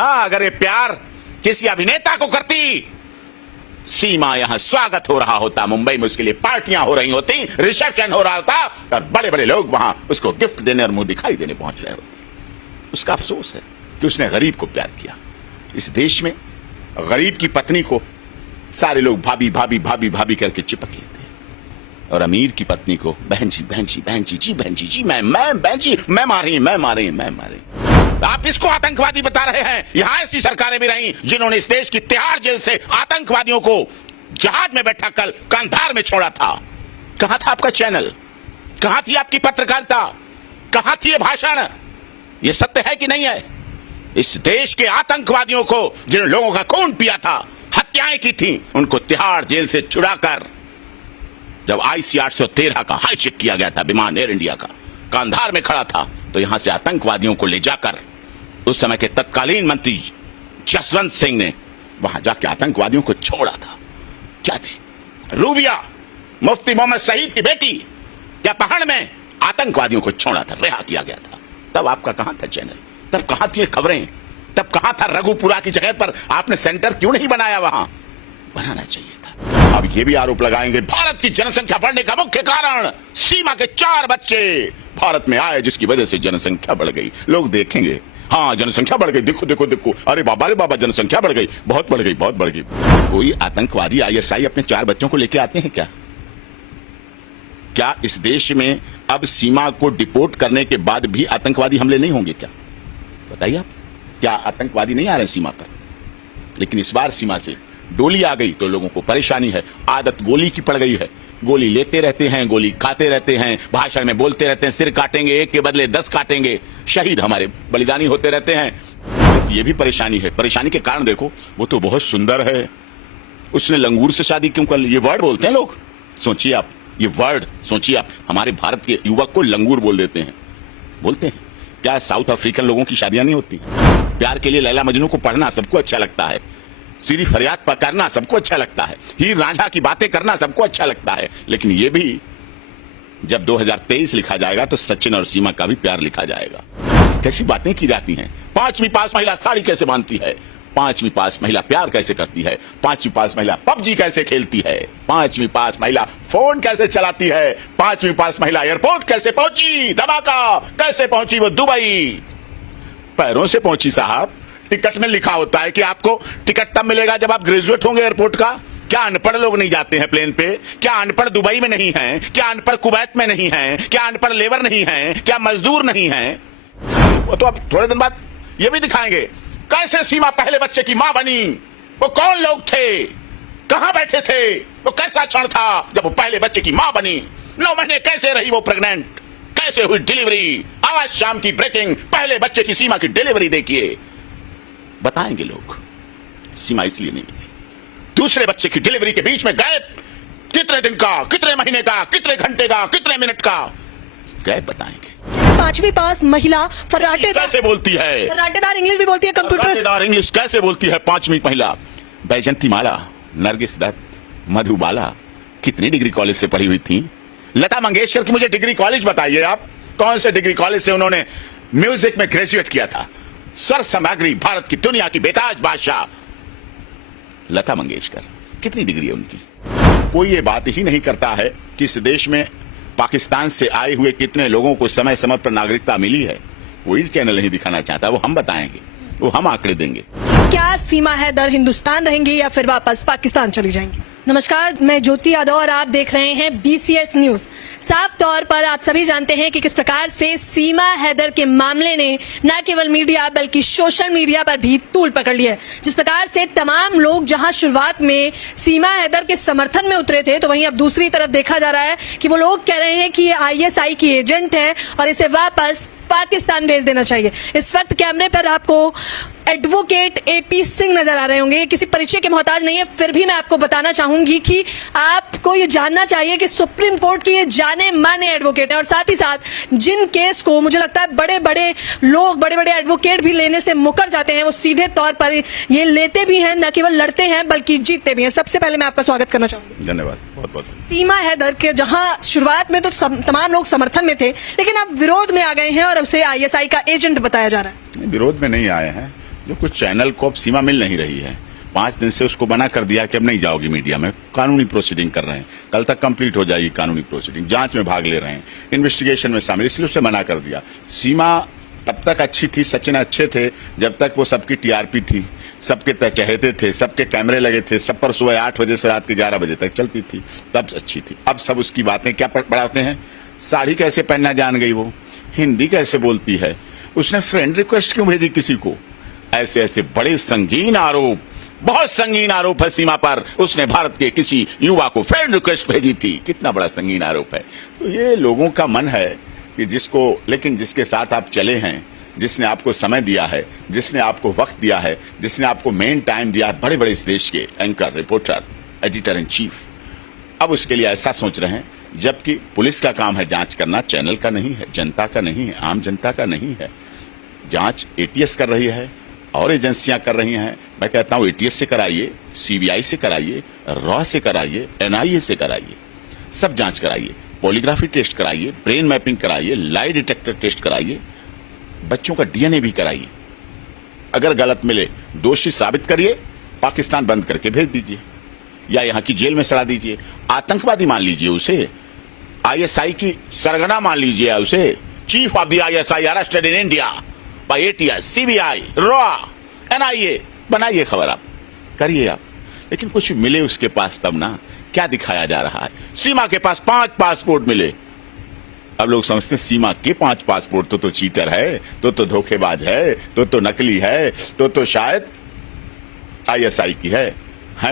हाँ, अगर ये प्यार किसी अभिनेता को करती, सीमा यहां स्वागत हो रहा होता, मुंबई में उसके लिए पार्टियां हो रही होती, रिसेप्शन हो रहा होता और बड़े बड़े लोग वहां उसको गिफ्ट देने और मुंह दिखाई देने पहुंच रहे होते। उसका अफसोस है कि उसने गरीब को प्यार किया। इस देश में गरीब की पत्नी को सारे लोग भाभी भाभी भाभी भाभी करके चिपक लेते हैं और अमीर की पत्नी को बहन जी बहन जी बहन जी जी बहन जी जी मैं बहन जी मैं मारी मैं मारी मैं मारी। आप इसको आतंकवादी बता रहे हैं। यहां ऐसी सरकारें भी रही जिन्होंने इस देश की तिहाड़ जेल से आतंकवादियों को जहाज में बैठा कर कंधार में छोड़ा था। कहां था आपका चैनल? कहां थी आपकी पत्रकारिता? कहां थी ये भाषण? ये सत्य है कि नहीं है? इस देश के आतंकवादियों को जिन लोगों का खून पिया था, हत्याएं की थी, उनको तिहाड़ जेल से छुड़ाकर जब IC 813 का हाईजैक किया गया था, विमान एयर इंडिया का कंधार में खड़ा था, तो यहां से आतंकवादियों को ले जाकर उस समय के तत्कालीन मंत्री जसवंत सिंह ने वहां जाके आतंकवादियों को छोड़ा था। क्या थी? रूबिया, मुफ्ती मोहम्मद सईद की बेटी, क्या पहाड़ में आतंकवादियों को छोड़ा था, रिहा किया गया था। तब आपका कहां था चैनल? तब कहां थी खबरें? तब कहां था रघुपुरा की जगह पर आपने सेंटर क्यों नहीं बनाया? वहां बनाना चाहिए था। अब ये भी आरोप लगाएंगे भारत की जनसंख्या बढ़ने का मुख्य कारण सीमा के 4 बच्चे भारत में आए, जिसकी वजह से जनसंख्या बढ़ गई। लोग देखेंगे, हाँ जनसंख्या बढ़ गई, देखो देखो देखो, अरे बाबा जनसंख्या बढ़ गई, बहुत बढ़ गई, बहुत बढ़ गई। कोई आतंकवादी ISI अपने 4 बच्चों को लेके आते हैं क्या? क्या इस देश में अब सीमा को डिपोर्ट करने के बाद भी आतंकवादी हमले नहीं होंगे क्या? बताइए आप, क्या आतंकवादी नहीं आ रहे सीमा पर? लेकिन इस बार सीमा से डोली आ गई तो लोगों को परेशानी है। आदत गोली की पड़ गई है, गोली लेते रहते हैं, गोली खाते रहते हैं, भाषण में बोलते रहते हैं, सिर काटेंगे, एक के बदले 10 काटेंगे, शहीद हमारे बलिदानी होते रहते हैं। ये भी परेशानी है। परेशानी के कारण देखो, वो तो बहुत सुंदर है, उसने लंगूर से शादी क्यों कर ली? ये वर्ड बोलते हैं लोग, सोचिए आप, ये वर्ड सोचिए आप, हमारे भारत के युवक को लंगूर बोल देते हैं, बोलते हैं। क्या साउथ अफ्रीकन लोगों की शादियां नहीं होती? प्यार के लिए लैला मजनू को पढ़ना सबको अच्छा लगता है, सीरी फरियाद पकड़ना सबको अच्छा लगता है, हीर रांझा की बातें करना सबको अच्छा लगता है। लेकिन ये भी जब 2023 लिखा जाएगा तो सचिन और सीमा का भी प्यार लिखा जाएगा। कैसी बातें की जाती हैं। 5वीं पास महिला साड़ी कैसे बांधती है, 5वीं पास महिला प्यार कैसे करती है, 5वीं पास महिला PUBG कैसे खेलती है, 5वीं पास महिला फोन कैसे चलाती है, 5वीं पास महिला एयरपोर्ट कैसे पहुंची, धमाका कैसे पहुंची वो दुबई, पैरों से पहुंची साहब। टिकट में लिखा होता है कि आपको टिकट तब मिलेगा जब आप ग्रेजुएट होंगे एयरपोर्ट का। क्या अनपढ़ लोग नहीं जाते हैं प्लेन पे? क्या अनपढ़ दुबई में नहीं हैं? क्या अनपढ़ कुवैत में नहीं हैं? क्या अनपढ़ लेबर नहीं हैं? क्या मजदूर नहीं हैं? वो तो अब थोड़े दिन बाद ये भी दिखाएंगे कैसे सीमा पहले बच्चे की मां बनी। वो कौन लोग थे, कहां बैठे थे, वो कैसा क्षण था जब वो पहले बच्चे की मां बनी। 9 महीने कैसे रही वो प्रेग्नेंट, कैसे हुई डिलीवरी। आज शाम की ब्रेकिंग, पहले बच्चे की सीमा की डिलीवरी देखिए, बताएंगे लोग। सीमा इसलिए नहीं मिली, दूसरे बच्चे की डिलीवरी के बीच में गैप कितने दिन का, कितने महीने का, कितने घंटे का, कितने मिनट का गैप बताएंगे। 5वीं पास महिला फर्राटेदार कैसे बोलती है, फर्राटेदार इंग्लिश भी बोलती है, फर्राटेदार इंग्लिश कैसे बोलती है 5वीं महिला। बैजंती माला, नरगिस दत्त, मधुबाला कितनी डिग्री कॉलेज से पढ़ी हुई थी? लता मंगेशकर की मुझे डिग्री कॉलेज बताइए आप, कौन से डिग्री कॉलेज से उन्होंने म्यूजिक में ग्रेजुएट किया था? स्वर सामग्री, भारत की दुनिया की बेताज बादशाह लता मंगेशकर, कितनी डिग्री है उनकी? कोई ये बात ही नहीं करता है कि इस देश में पाकिस्तान से आए हुए कितने लोगों को समय समय पर नागरिकता मिली है। कोई चैनल नहीं दिखाना चाहता, वो हम बताएंगे, वो हम आंकड़े देंगे। क्या सीमा हैदर हिंदुस्तान रहेंगी या फिर वापस पाकिस्तान चली जाएंगी? नमस्कार, मैं ज्योति यादव और आप देख रहे हैं BCS न्यूज। साफ तौर पर आप सभी जानते हैं कि किस प्रकार से सीमा हैदर के मामले ने न केवल मीडिया बल्कि सोशल मीडिया पर भी तूल पकड़ लिया है। जिस प्रकार से तमाम लोग जहां शुरुआत में सीमा हैदर के समर्थन में उतरे थे, तो वहीं अब दूसरी तरफ देखा जा रहा है कि वो लोग कह रहे हैं कि ये ISI की एजेंट है और इसे वापस पाकिस्तान भेज देना चाहिए। इस वक्त कैमरे पर आपको एडवोकेट AP सिंह नजर आ रहे होंगे। किसी परिचय के मोहताज नहीं है, फिर भी मैं आपको बताना चाहूंगी कि आपको ये जानना चाहिए कि सुप्रीम कोर्ट की ये जाने माने एडवोकेट है और साथ ही साथ जिन केस को मुझे लगता है बड़े बड़े लोग, बड़े बड़े एडवोकेट भी लेने से मुकर जाते हैं, वो सीधे तौर पर ये लेते भी हैं, न केवल लड़ते हैं बल्कि जीतते भी हैं। सबसे पहले मैं आपका स्वागत करना चाहूंगी। धन्यवाद, बहुत बहुत। सीमा हैदर के जहां शुरुआत में तो तमाम लोग समर्थन में थे, लेकिन अब विरोध में आ गए हैं और उसे ISI का एजेंट बताया जा रहा है। विरोध में नहीं आए हैं, जो कुछ चैनल को अब सीमा मिल नहीं रही है, 5 दिन से उसको मना कर दिया कि अब नहीं जाओगी मीडिया में, कानूनी प्रोसीडिंग कर रहे हैं, कल तक कंप्लीट हो जाएगी कानूनी प्रोसीडिंग, जांच में भाग ले रहे हैं, इन्वेस्टिगेशन में शामिल, इसलिए उसे मना कर दिया। सीमा तब तक अच्छी थी, सचिन अच्छे थे जब तक वो सबकी टीआरपी थी, सबके चहेते थे, सबके कैमरे लगे थे, सब पर सुबह 8 बजे से रात के 11 बजे तक चलती थी, तब अच्छी थी। अब सब उसकी बातें क्या बढ़ाते हैं, साड़ी कैसे पहनना जान गई, वो हिंदी कैसे बोलती है, उसने फ्रेंड रिक्वेस्ट क्यों भेजी किसी को, ऐसे ऐसे बड़े संगीन आरोप, बहुत संगीन आरोप है सीमा पर, उसने भारत के किसी युवा को फ्रेंड रिक्वेस्ट भेजी थी, कितना बड़ा संगीन आरोप है। तो ये लोगों का मन है कि जिसको, लेकिन जिसके साथ आप चले हैं, जिसने आपको समय दिया है, जिसने आपको वक्त दिया है, जिसने आपको मेन टाइम दिया है, बड़े बड़े इस देश के anchor, reporter, editor in chief, अब उसके लिए ऐसा सोच रहे हैं, जबकि पुलिस का काम है जांच करना, चैनल का नहीं है, जनता का नहीं है, आम जनता का नहीं है। जांच एटीएस कर रही है और एजेंसियां कर रही हैं। मैं कहता हूं एटीएस से कराइए, सीबीआई से कराइए, रॉ से कराइए, एनआईए से कराइए, सब जांच कराइए, पॉलीग्राफी टेस्ट कराइए, ब्रेन मैपिंग कराइए, लाई डिटेक्टर टेस्ट कराइए, बच्चों का डीएनए भी कराइए। अगर गलत मिले, दोषी साबित करिए, पाकिस्तान बंद करके भेज दीजिए या यहां की जेल में सड़ा दीजिए। आतंकवादी मान लीजिए उसे, आईएसआई की सरगना मान लीजिए उसे, chief of the ISI arrested in India by ATS, CBI, raw, NIA, बनाइए खबर, आप करिए आप, लेकिन कुछ मिले उसके पास तब ना। क्या दिखाया जा रहा है, सीमा के पास 5 पासपोर्ट मिले। अब लोग समझते हैं सीमा के 5 पासपोर्ट तो चीटर है, तो धोखेबाज है, तो नकली है, तो शायद आईएसआई की है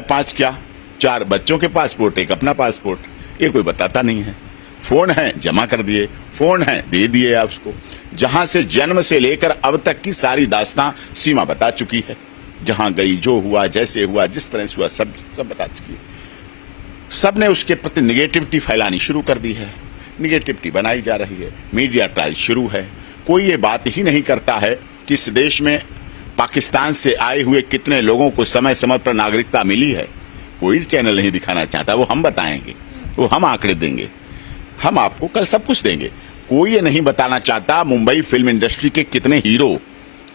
5 क्या 4 बच्चों के पासपोर्ट, एक अपना पासपोर्ट, ये कोई बताता नहीं है। फोन है जमा कर दिए, फोन है दे दिए आप उसको। जहां से जन्म से लेकर अब तक की सारी दास्तां सीमा बता चुकी है, जहां गई, जो हुआ, जैसे हुआ, जिस तरह से हुआ, सब बता चुकी है। सब ने उसके प्रति निगेटिविटी फैलानी शुरू कर दी है, निगेटिविटी बनाई जा रही है, मीडिया ट्रायल शुरू है। कोई ये बात ही नहीं करता है कि इस देश में पाकिस्तान से आए हुए कितने लोगों को समय समय पर नागरिकता मिली है। कोई चैनल नहीं दिखाना चाहता, वो हम बताएंगे, वो हम आंकड़े देंगे, हम आपको कल सब कुछ देंगे। कोई ये नहीं बताना चाहता मुंबई फिल्म इंडस्ट्री के कितने हीरो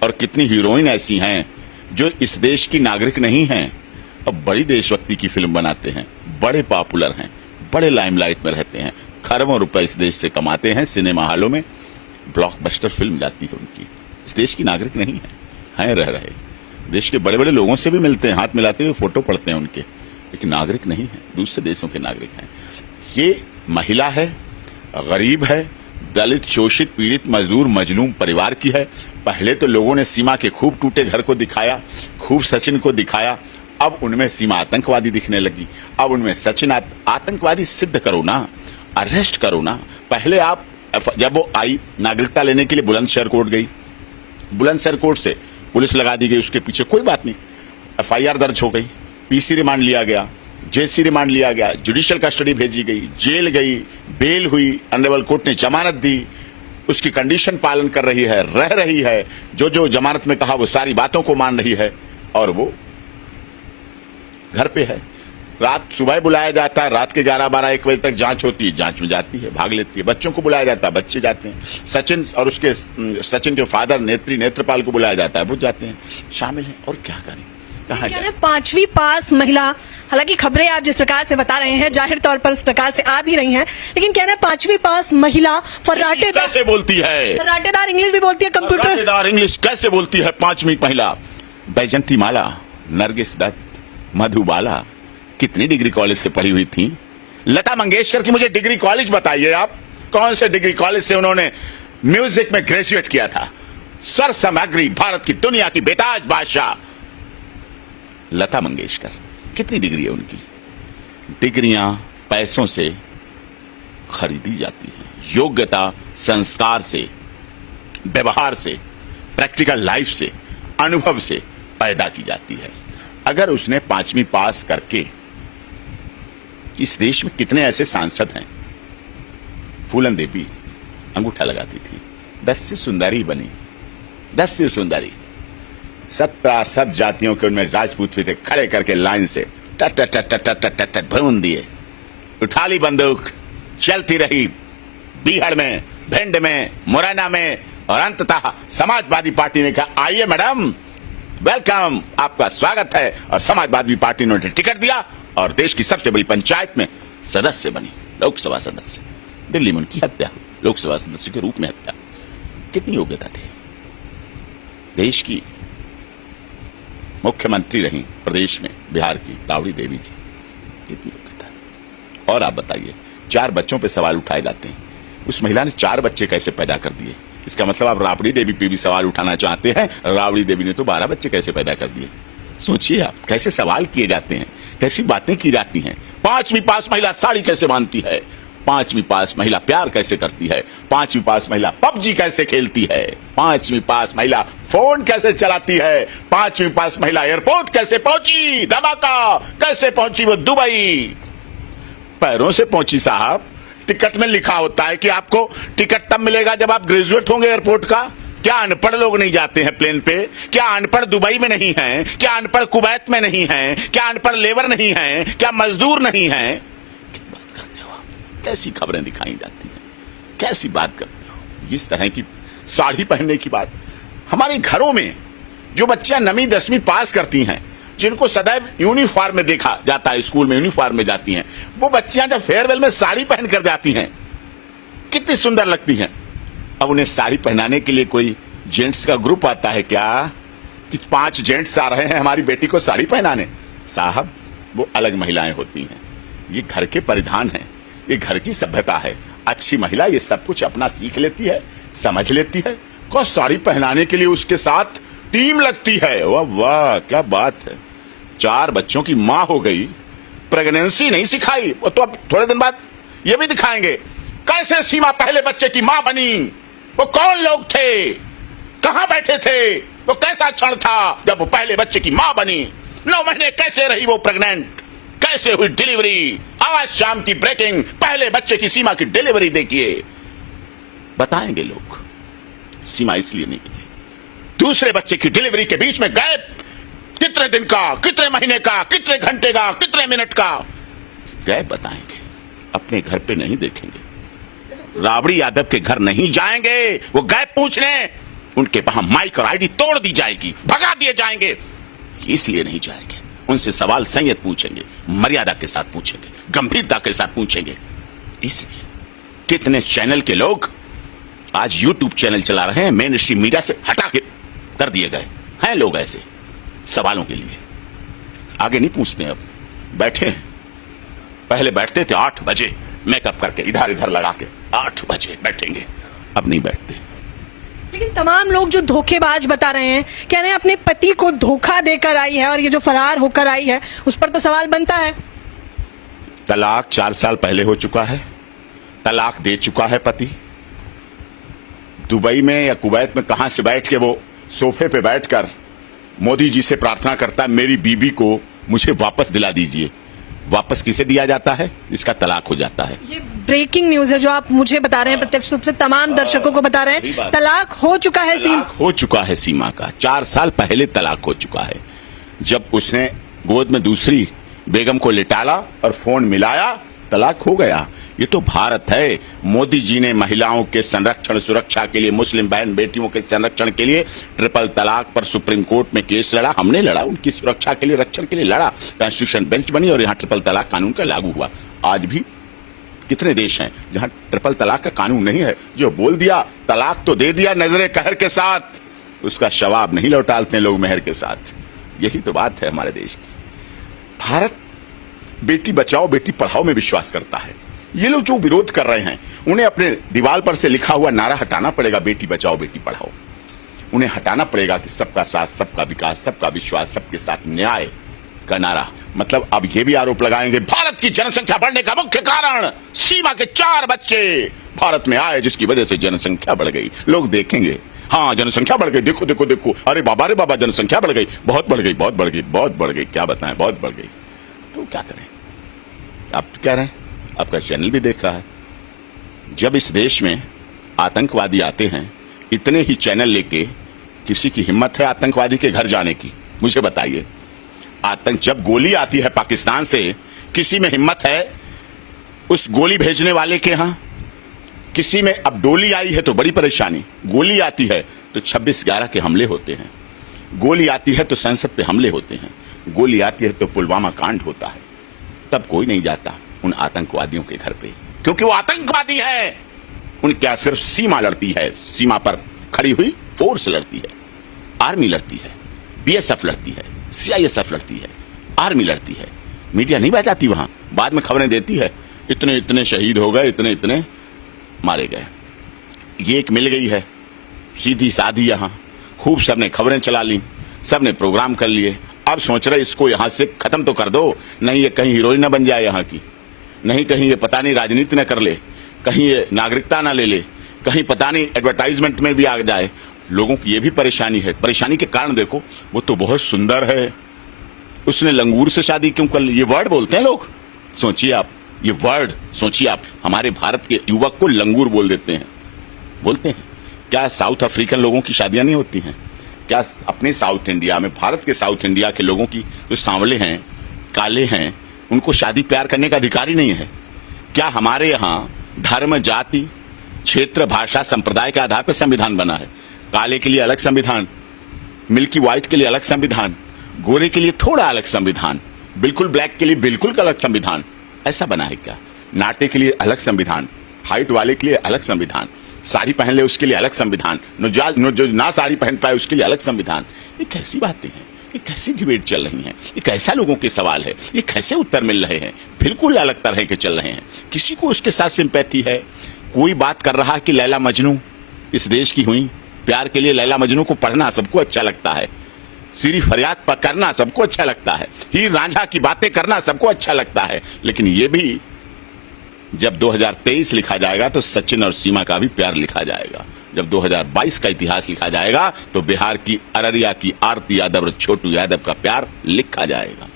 और कितनी हीरोइन ऐसी हैं जो इस देश की नागरिक नहीं हैं, अब बड़ी देशभक्ति की फिल्म बनाते हैं, बड़े पॉपुलर हैं, बड़े लाइमलाइट में रहते हैं, खरबों रुपए इस देश से कमाते हैं, सिनेमा हॉलों में ब्लॉकबस्टर फिल्म जाती है उनकी, इस देश की नागरिक नहीं है रह रहे। देश के बड़े बड़े लोगों से भी मिलते हैं, हाथ मिलाते हुए फोटो पड़ते हैं उनके, लेकिन नागरिक नहीं है, दूसरे देशों के नागरिक हैं। ये महिला है, गरीब है, दलित, शोषित, पीड़ित, मजदूर, मजलूम परिवार की है। पहले तो लोगों ने सीमा के खूब टूटे घर को दिखाया, खूब सचिन को दिखाया, अब उनमें सीमा आतंकवादी दिखने लगी। अब उनमें सचिन आतंकवादी सिद्ध करो ना, अरेस्ट करो ना। पहले आप, जब वो आई नागरिकता लेने के लिए बुलंदशहर कोर्ट गई, बुलंदशहर कोर्ट से पुलिस लगा दी गई, उसके पीछे कोई बात नहीं, एफआईआर दर्ज हो गई, पीसी रिमांड लिया गया, जेसी रिमांड लिया गया, जुडिशियल कस्टडी भेजी गई, जेल गई, बेल हुई, ऑनरेबल कोर्ट ने जमानत दी, उसकी कंडीशन पालन कर रही है, रह रही है, जो जमानत में कहा वो सारी बातों को मान रही है, और वो घर पे है। रात सुबह बुलाया जाता है, रात के 11-12-1 बजे तक जांच होती है, जांच में जाती है, भाग लेती है। बच्चों को बुलाया जाता है, बच्चे जाते हैं। सचिन और उसके सचिन के फादर नेत्रपाल को बुलाया जाता है, वो जाते हैं, शामिल हैं। और क्या करें, कहाँ जाए? 5वीं पास महिला, हालांकि खबरें आप जिस प्रकार से बता रहे हैं जाहिर तौर पर इस प्रकार से आ भी रही हैं, लेकिन कह रहे हैं 5वीं पास महिला फर्राटेदार कैसे बोलती है, फर्राटेदार इंग्लिश भी बोलती है, कंप्यूटर इंग्लिश कैसे बोलती है 5वीं महिला। बैजंती माला, नरगिस दत्त, मधुबाला कितनी डिग्री कॉलेज से पढ़ी हुई थी? लता मंगेशकर की मुझे डिग्री कॉलेज बताइए आप, कौन से डिग्री कॉलेज से उन्होंने म्यूजिक में ग्रेजुएट किया था? सर सामग्री, भारत की दुनिया की बेताज बादशाह लता मंगेशकर, कितनी डिग्री है उनकी? डिग्रियां पैसों से खरीदी जाती हैं, योग्यता संस्कार से, व्यवहार से, प्रैक्टिकल लाइफ से, अनुभव से पैदा की जाती है। अगर उसने 5वीं पास करके, इस देश में कितने ऐसे सांसद हैं, फूलन देवी अंगूठा लगाती थी, 10 से सुंदरी बनी, 10 से सुंदरी, 17 सब जातियों के उनमें राजपूत भी थे, खड़े करके लाइन से टट टट टट टट टट टट भून दिए, उठा ली बंदूक, चलती रही बीहड़ में, भिंड में, मुरैना में, और अंततः समाजवादी पार्टी ने कहा आइए मैडम, वेलकम, आपका स्वागत है। और समाजवादी पार्टी ने टिकट दिया और देश की सबसे बड़ी पंचायत में सदस्य बनी, लोकसभा सदस्य। दिल्ली में उनकी हत्या हुई, लोकसभा सदस्य के रूप में हत्या। कितनी योग्यता थी। देश की मुख्यमंत्री रही प्रदेश में, बिहार की राबड़ी देवी जी, कितनी योग्यता। और आप बताइए, 4 बच्चों पे सवाल उठाए जाते हैं। उस महिला ने 4 बच्चे कैसे पैदा कर दिए? इसका मतलब आप राबड़ी देवी पे भी सवाल उठाना चाहते हैं। राबड़ी देवी ने तो 12 बच्चे कैसे पैदा कर दिए? सोचिए आप, कैसे सवाल किए जाते हैं, कैसी बातें की जाती हैं। 5वीं पास महिला साड़ी कैसे बांधती है? 5वीं पास महिला प्यार कैसे करती है? 5वीं पास महिला पबजी कैसे खेलती है? 5वीं पास महिला फोन कैसे चलाती है? 5वीं पास महिला एयरपोर्ट कैसे पहुंची? धमाका कैसे पहुंची वो दुबई? पैरों से पहुंची साहब। टिकट में लिखा होता है कि आपको टिकट तब मिलेगा जब आप ग्रेजुएट होंगे एयरपोर्ट का। क्या अनपढ़ लोग नहीं जाते हैं प्लेन पे? क्या अनपढ़ दुबई में नहीं हैं? क्या अनपढ़ कुवैत में नहीं हैं? क्या अनपढ़ लेबर नहीं हैं? क्या मजदूर नहीं हैं? क्या बात करते हो आप? कैसी खबरें दिखाई जाती हैं, कैसी बात करते हो? इस तरह की साड़ी पहनने की बात। हमारे घरों में जो बच्चियां 9वीं 10वीं पास करती हैं, जिनको सदैव यूनिफॉर्म में देखा जाता है, स्कूल में यूनिफॉर्म में जाती हैं, वो बच्चियां जब फेयरवेल में साड़ी पहन कर जाती हैं, कितनी सुंदर लगती हैं। अब उन्हें साड़ी पहनाने के लिए कोई जेंट्स का ग्रुप आता है क्या कि 5 जेंट्स आ रहे हैं हमारी बेटी को साड़ी पहनाने? साहब, वो अलग महिलाएं होती हैं। ये घर के परिधान हैं, ये घर की सभ्यता है। अच्छी महिला ये सब कुछ अपना सीख लेती है, समझ लेती है। को साड़ी पहनाने के लिए उसके साथ टीम लगती है। वाह वाह, क्या बात है। 4 बच्चों की मां हो गई, प्रेगनेंसी नहीं सिखाई। वो तो अब थोड़े दिन बाद ये भी दिखाएंगे कैसे सीमा पहले बच्चे की मां बनी। वो कौन लोग थे, कहां बैठे थे, वो कैसा क्षण था जब वो पहले बच्चे की मां बनी। 9 महीने कैसे रही वो प्रेग्नेंट, कैसे हुई डिलीवरी। आज शाम की ब्रेकिंग, पहले बच्चे की सीमा की डिलीवरी देखिए। बताएंगे लोग। सीमा इसलिए नहीं बनी, दूसरे बच्चे की डिलीवरी के बीच में गैप कितने दिन का, कितने महीने का, कितने घंटे का, कितने मिनट का गैप बताएंगे। अपने घर पे नहीं देखेंगे, राबड़ी यादव के घर नहीं जाएंगे वो गैप पूछने। उनके वहां माइक और आईडी तोड़ दी जाएगी, भगा दिए जाएंगे। इसलिए नहीं जाएंगे। उनसे सवाल संयत पूछेंगे, मर्यादा के साथ पूछेंगे, गंभीरता के साथ पूछेंगे। इसलिए कितने चैनल के लोग आज यूट्यूब चैनल चला रहे हैं, मेन स्ट्रीम मीडिया से हटा के कर दिए गए हैं लोग ऐसे सवालों के लिए। आगे नहीं पूछते, अब बैठे हैं। पहले बैठते थे 8 बजे मेकअप करके, इधर इधर लगा के 8 बजे बैठेंगे, अब नहीं बैठते। लेकिन तमाम लोग जो धोखेबाज बता रहे हैं, कह रहे हैं अपने पति को धोखा देकर आई है और ये जो फरार होकर आई है उस पर तो सवाल बनता है। तलाक 4 साल पहले हो चुका है, तलाक दे चुका है पति। दुबई में या कुवैत में कहां से बैठ के वो सोफे पे बैठकर मोदी जी से प्रार्थना करता है, मेरी बीबी को मुझे वापस दिला दीजिए। वापस किसे दिया जाता है? इसका तलाक हो जाता है। ये ब्रेकिंग न्यूज है जो आप मुझे बता रहे हैं, प्रत्यक्ष रूप से तमाम दर्शकों को बता रहे हैं। तलाक हो चुका है, हो चुका है सीमा का। 4 साल पहले तलाक हो चुका है। जब उसने गोद में दूसरी बेगम को लिटाला और फोन मिलाया, तलाक हो गया। ये तो भारत है। मोदी जी ने महिलाओं के संरक्षण सुरक्षा के लिए, मुस्लिम बहन बेटियों के संरक्षण के लिए ट्रिपल तलाक पर सुप्रीम कोर्ट में केस लड़ा। हमने लड़ा, उनकी सुरक्षा के लिए, रक्षण के लिए लड़ा। कॉन्स्टिट्यूशन बेंच बनी और यहाँ ट्रिपल तलाक कानून का लागू हुआ। आज भी कितने देश हैं जहां ट्रिपल तलाक का कानून नहीं है। जो बोल दिया तलाक तो दे दिया नजरे कहर के साथ, उसका जवाब नहीं लौटाते लोग मेहर के साथ। यही तो बात है हमारे देश की। भारत बेटी बचाओ बेटी पढ़ाओ में विश्वास करता है। ये लोग जो विरोध कर रहे हैं, उन्हें अपने दीवार पर से लिखा हुआ नारा हटाना पड़ेगा, बेटी बचाओ बेटी पढ़ाओ। उन्हें हटाना पड़ेगा कि सबका साथ, सबका विकास, सबका विश्वास, सबके साथ न्याय का नारा। मतलब अब ये भी आरोप लगाएंगे भारत की जनसंख्या बढ़ने का मुख्य कारण सीमा के 4 बच्चे भारत में आए, जिसकी वजह से जनसंख्या बढ़ गई। लोग देखेंगे, हाँ जनसंख्या बढ़ गई, देखो देखो देखो, अरे बाबा जनसंख्या बढ़ गई, बहुत बढ़ गई, बहुत बढ़ गई, बहुत बढ़ गई। क्या बताएं, बहुत बढ़ गई। तो क्या करें? आप कह रहे हैं, आपका चैनल भी देख रहा है। जब इस देश में आतंकवादी आते हैं, इतने ही चैनल लेके किसी की हिम्मत है आतंकवादी के घर जाने की? मुझे बताइए। आतंक जब गोली आती है पाकिस्तान से, किसी में हिम्मत है उस गोली भेजने वाले के यहां? किसी में? अब डोली आई है तो बड़ी परेशानी, गोली आती है तो 26/11 के हमले होते हैं। गोली आती है तो संसद पे हमले होते हैं, गोली आती है तो पुलवामा कांड होता है, तब कोई नहीं जाता उन आतंकवादियों के घर पे, क्योंकि वो आतंकवादी है। उनका सिर्फ सीमा लड़ती है, सीमा पर खड़ी हुई फोर्स लड़ती है, आर्मी लड़ती है, बीएसएफ लड़ती है, सीआईएसएफ लड़ती है, आर्मी लड़ती है। मीडिया नहीं बचाती वहां, बाद में खबरें देती है इतने इतने शहीद हो गए, इतने इतने मारे गए। ये एक मिल गई है सीधी साधी, यहां खूब सबने खबरें चला ली, सबने प्रोग्राम कर लिए। अब सोच रहे इसको यहां से खत्म तो कर दो, नहीं ये कहीं हीरोइन न बन जाए यहां की, नहीं कहीं ये पता नहीं राजनीति न कर ले, कहीं ये नागरिकता ना ले ले, कहीं पता नहीं एडवर्टाइजमेंट में भी आ जाए। लोगों की ये भी परेशानी है। परेशानी के कारण देखो, वो तो बहुत सुंदर है, उसने लंगूर से शादी क्यों कर ली, ये वर्ड बोलते हैं लोग। सोचिए आप, ये वर्ड सोचिए आप, हमारे भारत के युवक को लंगूर बोल देते हैं, बोलते हैं। क्या साउथ अफ्रीकन लोगों की शादियां नहीं होती हैं? क्या अपने साउथ इंडिया में, भारत के साउथ इंडिया के लोगों की जो सांवले हैं, काले हैं, उनको शादी प्यार करने का अधिकार ही नहीं है? क्या हमारे यहाँ धर्म, जाति, क्षेत्र, भाषा, संप्रदाय के आधार पर संविधान बना है? काले के लिए अलग संविधान, मिल्की व्हाइट के लिए अलग संविधान, गोरे के लिए थोड़ा अलग संविधान, बिल्कुल ब्लैक के लिए बिल्कुल अलग संविधान, ऐसा बना है क्या? नाटे के लिए अलग संविधान, हाइट वाले के लिए अलग संविधान, साड़ी पहन ले उसके लिए अलग संविधान, जो ना साड़ी पहन पाए उसके लिए अलग संविधान। ये कैसी बातें हैं? ये कैसी डिबेट चल रही हैं? ये कैसा लोगों के सवाल है? ये कैसे उत्तर मिल रहे हैं? बिल्कुल अलग तरह के चल रहे हैं। किसी को उसके साथ सिंपैथी है? कोई बात कर रहा है कि लैला मजनू इस देश की हुई, प्यार के लिए लैला मजनू को पढ़ना सबको अच्छा लगता है, सीरी फरियाद करना सबको अच्छा लगता है, हीर रांझा की बातें करना सबको अच्छा लगता है। लेकिन ये भी जब 2023 लिखा जाएगा तो सचिन और सीमा का भी प्यार लिखा जाएगा। जब 2022 का इतिहास लिखा जाएगा तो बिहार की अररिया की आरती यादव और छोटू यादव का प्यार लिखा जाएगा।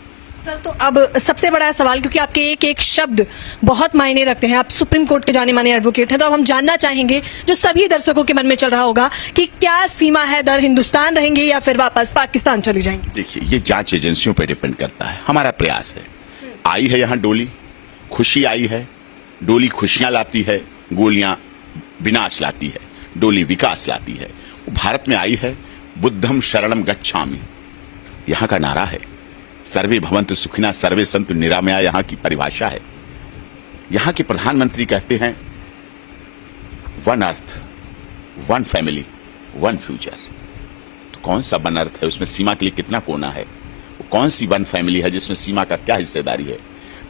सर, तो अब सबसे बड़ा सवाल, क्योंकि आपके एक एक शब्द बहुत मायने रखते हैं, आप सुप्रीम कोर्ट के जाने माने एडवोकेट हैं, तो अब हम जानना चाहेंगे, जो सभी दर्शकों के मन में चल रहा होगा, कि क्या सीमा हैदर हिंदुस्तान रहेंगी या फिर वापस पाकिस्तान चली जाएंगी? देखिए, ये जांच एजेंसियों पर डिपेंड करता है। हमारा प्रयास है, आई है यहाँ डोली, खुशी आई है, डोली खुशियां लाती है, गोलियां विनाश लाती है, डोली विकास लाती है। वो भारत में आई है, बुद्धम शरणम गच्छामि यहाँ का नारा है, सर्वे भवन्तु सुखिनः सर्वे सन्तु निरामया यहाँ की परिभाषा है। यहाँ के प्रधानमंत्री कहते हैं one earth, one family, one future. तो कौन सा वन अर्थ है? उसमें सीमा के लिए कितना कोना है? वो कौन सी वन फैमिली है जिसमें सीमा का क्या हिस्सेदारी है?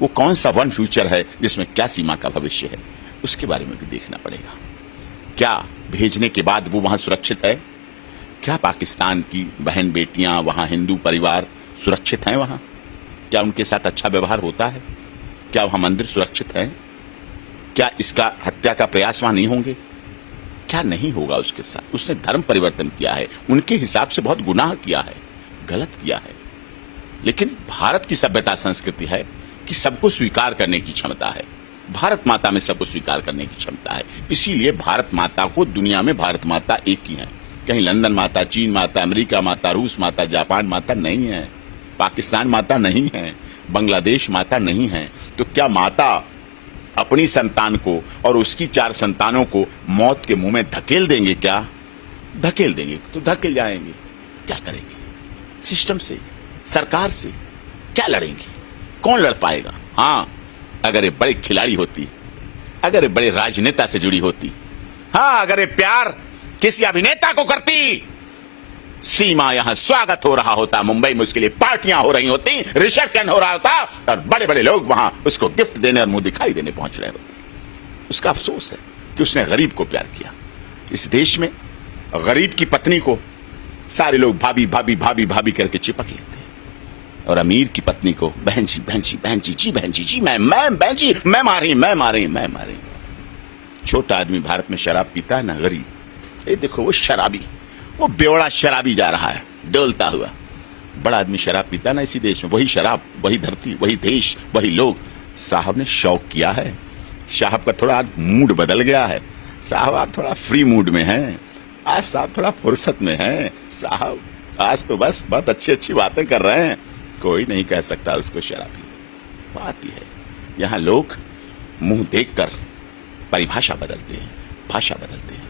वो कौन सा वन फ्यूचर है जिसमें क्या सीमा का भविष्य है? उसके बारे में भी देखना पड़ेगा। क्या भेजने के बाद वो वहां सुरक्षित है? क्या पाकिस्तान की बहन बेटियां, वहां हिंदू परिवार सुरक्षित हैं? वहां क्या उनके साथ अच्छा व्यवहार होता है? क्या वहां मंदिर सुरक्षित है? क्या इसका हत्या का प्रयास वहां नहीं होंगे? क्या नहीं होगा उसके साथ? उसने धर्म परिवर्तन किया है, उनके हिसाब से बहुत गुनाह किया है, गलत किया है। लेकिन भारत की सभ्यता संस्कृति है कि सबको स्वीकार करने की क्षमता है। भारत माता में सबको स्वीकार करने की क्षमता है। इसीलिए भारत माता को दुनिया में भारत माता एक ही है। कहीं लंदन माता, चीन माता, अमेरिका माता, रूस माता, जापान माता नहीं है, पाकिस्तान माता नहीं है, बांग्लादेश माता नहीं है। तो क्या माता अपनी संतान को और उसकी 4 संतानों को मौत के मुंह में धकेल देंगे? क्या धकेल देंगे? तो धकेल जाएंगे। क्या करेंगे? सिस्टम से, सरकार से क्या लड़ेंगे? कौन लड़ पाएगा? हाँ, अगर ये बड़े खिलाड़ी होती, अगर ये बड़े राजनेता से जुड़ी होती, हाँ, अगर ये प्यार किसी अभिनेता को करती, सीमा यहां स्वागत हो रहा होता, मुंबई में उसके लिए पार्टियां हो रही होती, रिसेप्शन हो रहा होता और बड़े बड़े लोग वहां उसको गिफ्ट देने और मुंह दिखाई देने पहुंच रहे होते। उसका अफसोस है कि उसने गरीब को प्यार किया। इस देश में गरीब की पत्नी को सारे लोग भाभी भाभी भाभी भाभी करके चिपक लेते, और अमीर की पत्नी को बहन जी बहन जी बहन जी, जी बहन जी, मैं बहन जी, मैं मारी। छोटा आदमी भारत में शराब पीता है ना, गरीब। ये देखो वो शराबी, वो बेवड़ा शराबी जा रहा है डोलता हुआ। बड़ा आदमी शराब पीता ना इसी देश में, वही शराब, वही धरती, वही देश, वही लोग। साहब ने शौक किया है, साहब का थोड़ा मूड बदल गया है, साहब आप थोड़ा फ्री मूड में हैं, आज साहब थोड़ा फुर्सत में हैं, साहब आज तो बस बहुत अच्छी अच्छी बातें कर रहे हैं। कोई नहीं कह सकता उसको शराबी। बात ही है, यहाँ लोग मुंह देखकर परिभाषा बदलते हैं, भाषा बदलते हैं।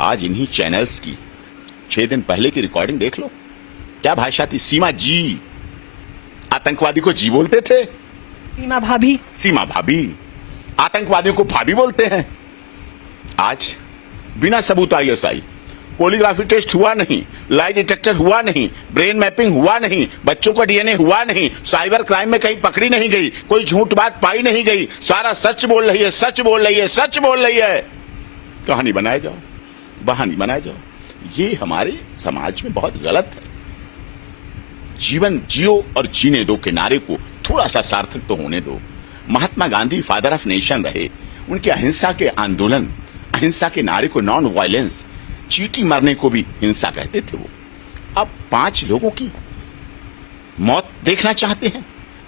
आज इन्हीं चैनल्स की 6 दिन पहले की रिकॉर्डिंग देख लो, क्या भाषा थी? सीमा जी, आतंकवादी को जी बोलते थे। सीमा भाभी, सीमा भाभी, आतंकवादियों को भाभी बोलते हैं। आज बिना सबूत आईएसआई, पॉलीग्राफी टेस्ट हुआ नहीं, लाई डिटेक्टर हुआ नहीं, ब्रेन मैपिंग हुआ नहीं, बच्चों का डीएनए हुआ नहीं, साइबर क्राइम में कहीं पकड़ी नहीं गई, कोई झूठ बात पाई नहीं गई, सारा सच बोल रही है, सच बोल रही है, सच बोल रही है। कहानी बनाए जाओ, बहानी बनाए जाओ। ये हमारे समाज में बहुत गलत है। जीवन जियो और जीने दो के नारे को थोड़ा सा सार्थक तो होने दो। Mahatma Gandhi father of nation रहे। उनके अहिंसा के आंदोलन, अहिंसा के नारे को, नॉन वायलेंस, चींटी मारने को भी हिंसा कहते थे वो। अब 5 लोगों की मौत देखना चाहते हैं,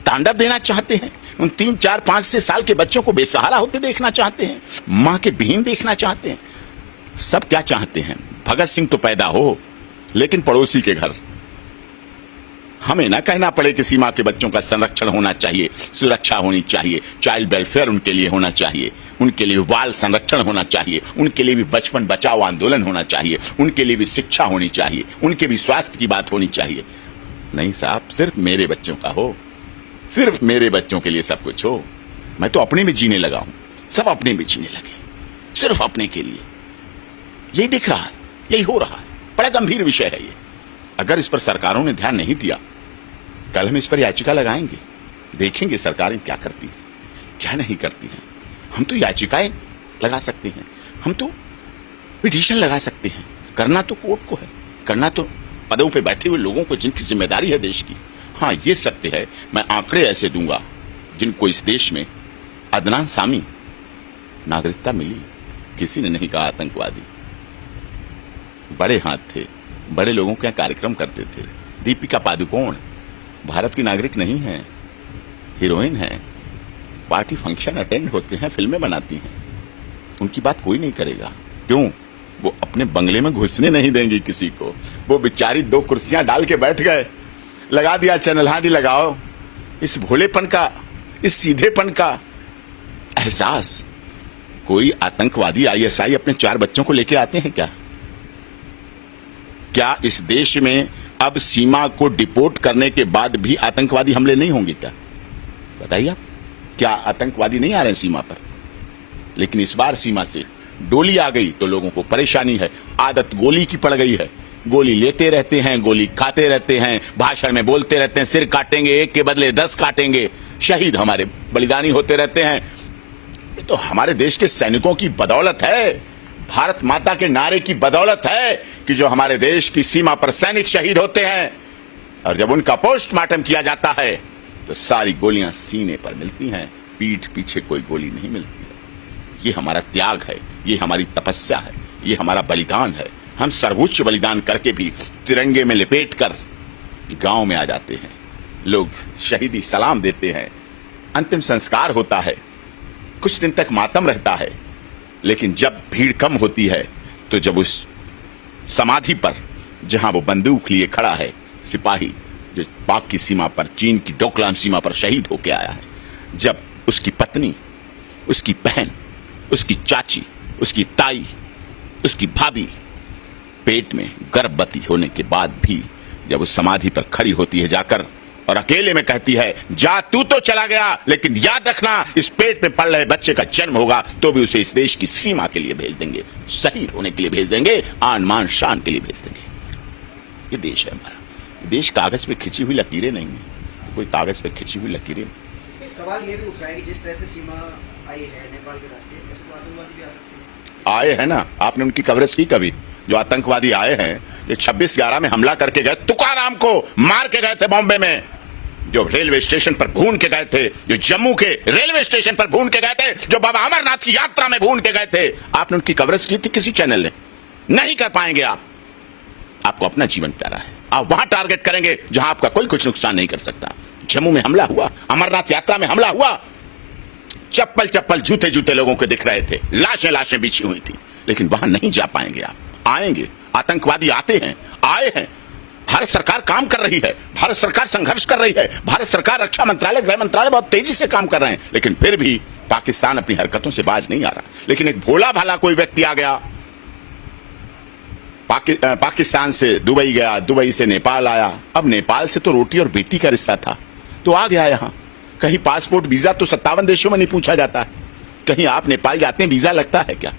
तांडव देना चाहते हैं। उन 3, 4, 5 से साल के बच्चों को बेसहारा होते देखना चाहते हैं, मां के विहीन देखना चाहते हैं। सब क्या चाहते हैं? भगत सिंह तो पैदा हो, लेकिन पड़ोसी के घर। हमें ना कहना पड़े कि सीमा के बच्चों का संरक्षण होना चाहिए, सुरक्षा होनी चाहिए, चाइल्ड वेलफेयर उनके लिए होना चाहिए, उनके लिए बाल संरक्षण होना चाहिए, उनके लिए भी बचपन बचाओ आंदोलन होना चाहिए, उनके लिए भी शिक्षा होनी चाहिए, उनके भी स्वास्थ्य की बात होनी चाहिए। नहीं साहब, सिर्फ मेरे बच्चों का हो, सिर्फ मेरे बच्चों के लिए सब कुछ हो। मैं तो अपने में जीने लगा हूं, सब अपने में जीने लगे, सिर्फ अपने के लिए। यही दिख रहा है, यही हो रहा है। बड़ा गंभीर विषय है ये। अगर इस पर सरकारों ने ध्यान नहीं दिया, कल हम इस पर याचिका लगाएंगे, देखेंगे सरकारें क्या करती हैं, क्या नहीं करती हैं। हम तो याचिकाएं लगा सकते हैं, हम तो पिटीशन लगा सकते हैं। करना तो कोर्ट को है, करना तो पदों पे बैठे हुए लोगों को, जिनकी जिम्मेदारी है देश की। हाँ, ये सत्य है, मैं आंकड़े ऐसे दूंगा जिनको इस देश में अदनान सामी नागरिकता मिली, किसी ने नहीं कहा आतंकवादी। बड़े हाथ थे, बड़े लोगों के यहाँ कार्यक्रम करते थे। दीपिका पादुकोण भारत की नागरिक नहीं है, हीरोइन है, पार्टी फंक्शन अटेंड होते हैं, फिल्में बनाती हैं, उनकी बात कोई नहीं करेगा। क्यों? वो अपने बंगले में घुसने नहीं देंगी किसी को। वो बेचारी 2 कुर्सियां डाल के बैठ गए, लगा दिया चैनल, हाँ जी लगाओ। इस भोलेपन का, इस सीधेपन का एहसास कोई आतंकवादी आईएसआई अपने 4 बच्चों को लेके आते हैं क्या? क्या इस देश में अब सीमा को डिपोर्ट करने के बाद भी आतंकवादी हमले नहीं होंगे क्या? बताइए आप, क्या आतंकवादी नहीं आ रहे हैं सीमा पर? लेकिन इस बार सीमा से डोली आ गई तो लोगों को परेशानी है। आदत गोली की पड़ गई है, गोली लेते रहते हैं, गोली खाते रहते हैं, भाषण में बोलते रहते हैं, सिर काटेंगे, 1 के बदले 10 काटेंगे। शहीद हमारे बलिदानी होते रहते हैं। ये तो हमारे देश के सैनिकों की बदौलत है, भारत माता के नारे की बदौलत है कि जो हमारे देश की सीमा पर सैनिक शहीद होते हैं, और जब उनका पोस्टमार्टम किया जाता है तो सारी गोलियां सीने पर मिलती हैं, पीठ पीछे कोई गोली नहीं मिलती है। ये हमारा त्याग है, ये हमारी तपस्या है, ये हमारा बलिदान है। हम सर्वोच्च बलिदान करके भी तिरंगे में लिपेट कर गांव में आ जाते हैं, लोग शहीदी सलाम देते हैं, अंतिम संस्कार होता है, कुछ दिन तक मातम रहता है। लेकिन जब भीड़ कम होती है तो जब उस समाधि पर, जहां वो बंदूक लिए खड़ा है, सिपाही जो पाक की सीमा पर, चीन की डोकलाम सीमा पर शहीद होके आया है, जब उसकी पत्नी, उसकी बहन, उसकी चाची, उसकी ताई, उसकी भाभी पेट में गर्भवती होने के बाद भी जब उस समाधि पर खड़ी होती है जाकर और अकेले में कहती है, जा तू तो चला गया, लेकिन याद रखना इस पेट में पल रहे बच्चे का जन्म होगा तो भी उसे इस देश की सीमा के लिए भेज देंगे, शहीद होने के लिए भेज देंगे, आन मान शान के लिए भेज देंगे। ये देश है हमारा। ये देश कागज पे खिंची हुई लकीरें नहीं है, कोई कागज पे खिंची हुई लकीरें। सवाल ये भी उठ रहा है कि जिस तरह से सीमा आई है नेपाल के रास्ते, ऐसे तो आतंकवादी भी आ सकते हैं। आए हैं ना, आपने उनकी कवरेज की कभी? जो आतंकवादी आए हैं, जो 26/11 में हमला करके गए, तुकाराम को मार के गए थे बॉम्बे में, जो रेलवे स्टेशन पर भून के गए थे, जो जम्मू के रेलवे स्टेशन पर भून के गए थे, जो बाबा अमरनाथ की यात्रा में भून के गए थे, आपने उनकी कवरेज की थी किसी चैनल ने? नहीं कर पाएंगे आप। आपको अपना जीवन प्यारा है, आप वहां टारगेट करेंगे जहां आपका कोई कुछ नुकसान नहीं कर सकता। जम्मू में हमला हुआ, अमरनाथ यात्रा में हमला हुआ, चप्पल चप्पल जूते जूते लोगों को दिख रहे थे, लाशें लाशें बिछी हुई थी, लेकिन वहां नहीं जा पाएंगे आप। आएंगे, आतंकवादी आते हैं, आए हैं। भारत सरकार काम कर रही है, भारत सरकार संघर्ष कर रही है, भारत सरकार, रक्षा मंत्रालय, गृह मंत्रालय बहुत तेजी से काम कर रहे हैं, लेकिन फिर भी पाकिस्तान अपनी हरकतों से बाज नहीं आ रहा। लेकिन एक भोला भाला कोई व्यक्ति आ गया, पाकिस्तान से दुबई गया, दुबई से नेपाल आया। अब नेपाल से तो रोटी और बेटी का रिश्ता था, तो आ गया यहाँ। कहीं पासपोर्ट वीजा तो 57 देशों में नहीं पूछा जाता है। कहीं आप नेपाल जाते हैं वीजा लगता है क्या?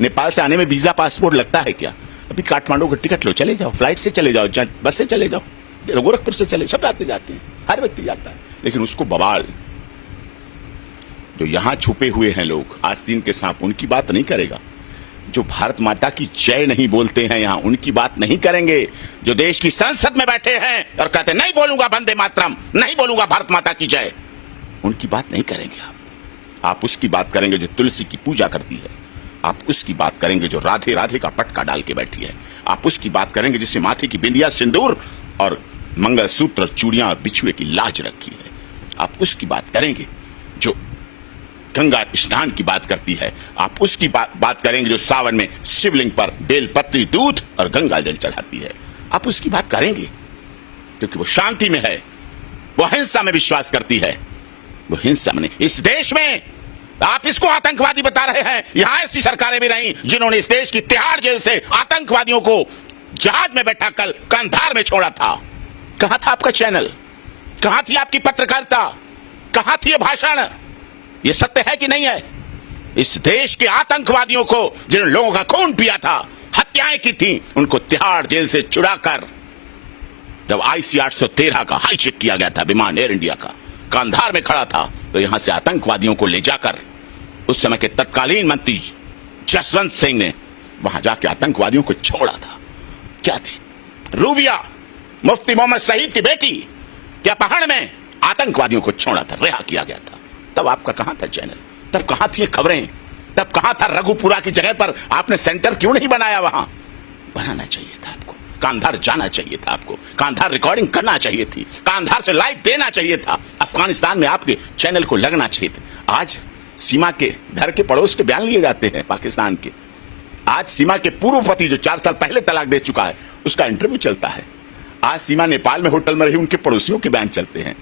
नेपाल से आने में वीजा पासपोर्ट लगता है क्या? अभी काठमांडू का टिकट लो, चले जाओ, फ्लाइट से चले जाओ, बस से चले जाओ, गोरखपुर से चले, सब आते जाते हैं, हर व्यक्ति जाता है। लेकिन उसको बवाल, जो यहां छुपे हुए हैं लोग, आस्तीन के सांप, उनकी बात नहीं करेगा। जो भारत माता की जय नहीं बोलते हैं यहां, उनकी बात नहीं करेंगे। जो देश की संसद में बैठे हैं और कहते नहीं बोलूंगा वंदे मातरम, नहीं बोलूंगा भारत माता की जय, उनकी बात नहीं करेंगे आप उसकी बात करेंगे जो तुलसी की पूजा करती है। आप उसकी बात करेंगे जो राधे राधे का पटका डाल के बैठी है। आप उसकी बात करेंगे जिससे माथे की बिंदिया, सिंदूर और मंगलसूत्र, चूड़ियां और बिछुए की लाज रखी है। आप उसकी बात करेंगे जो गंगा स्नान की बात करती है। आप उसकी बात करेंगे जो सावन में शिवलिंग पर बेलपत्री, दूध और गंगा जल चढ़ाती है। आप उसकी बात करेंगे क्योंकि वो शांति में है, वो हिंसा में विश्वास करती है। वो हिंसा में नहीं। इस देश में आप इसको आतंकवादी बता रहे हैं। यहां ऐसी सरकारें भी रही जिन्होंने इस देश की तिहाड़ जेल से आतंकवादियों को जहाज में बैठा कर कंधार में छोड़ा था। कहां था आपका चैनल? कहां थी आपकी पत्रकारिता? कहां थी ये भाषण? ये सत्य है कि नहीं है? इस देश के आतंकवादियों को, जिन लोगों का खून पिया था, हत्याएं की थी, उनको तिहाड़ जेल से छुड़ाकर जब IC 813 का हाईजेक किया गया था, विमान एयर इंडिया का, कंधार में खड़ा था, तो यहां से आतंकवादियों को ले जाकर उस समय के तत्कालीन मंत्री जसवंत सिंह ने वहां जाके आतंकवादियों को छोड़ा था। क्या थी? रूबिया, मुफ्ती मोहम्मद सईद की बेटी के अपहरण में आतंकवादियों को छोड़ा था, रिहा किया गया था। तब आपका कहां था चैनल? तब कहां थी खबरें? तब कहां था रघुपुरा की जगह पर आपने सेंटर क्यों नहीं बनाया? वहां बनाना चाहिए था आपको। कांधार जाना चाहिए था आपको। कांधार रिकॉर्डिंग करना चाहिए थी। कांधार से लाइव देना चाहिए था। अफगानिस्तान में आपके चैनल को लगना चाहिए था। आज सीमा के घर के पड़ोस के बयान लिए जाते हैं पाकिस्तान के। आज सीमा के पूर्व पति जो 4 साल पहले तलाक दे चुका है, उसका इंटरव्यू चलता है। आज सीमा नेपाल में होटल में रही उनके पड़ोसियों के बयान चलते हैं।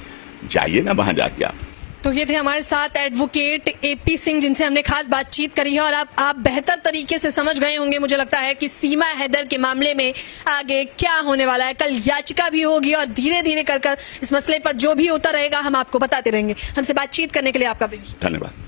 जाइए ना वहां जाके आप। तो ये थे हमारे साथ एडवोकेट AP सिंह, जिनसे हमने खास बातचीत करी है। और आप बेहतर तरीके से समझ गए होंगे, मुझे लगता है, कि सीमा हैदर के मामले में आगे क्या होने वाला है। कल याचिका भी होगी और धीरे धीरे कर इस मसले पर जो भी होता रहेगा हम आपको बताते रहेंगे। हमसे बातचीत करने के लिए आपका भी धन्यवाद।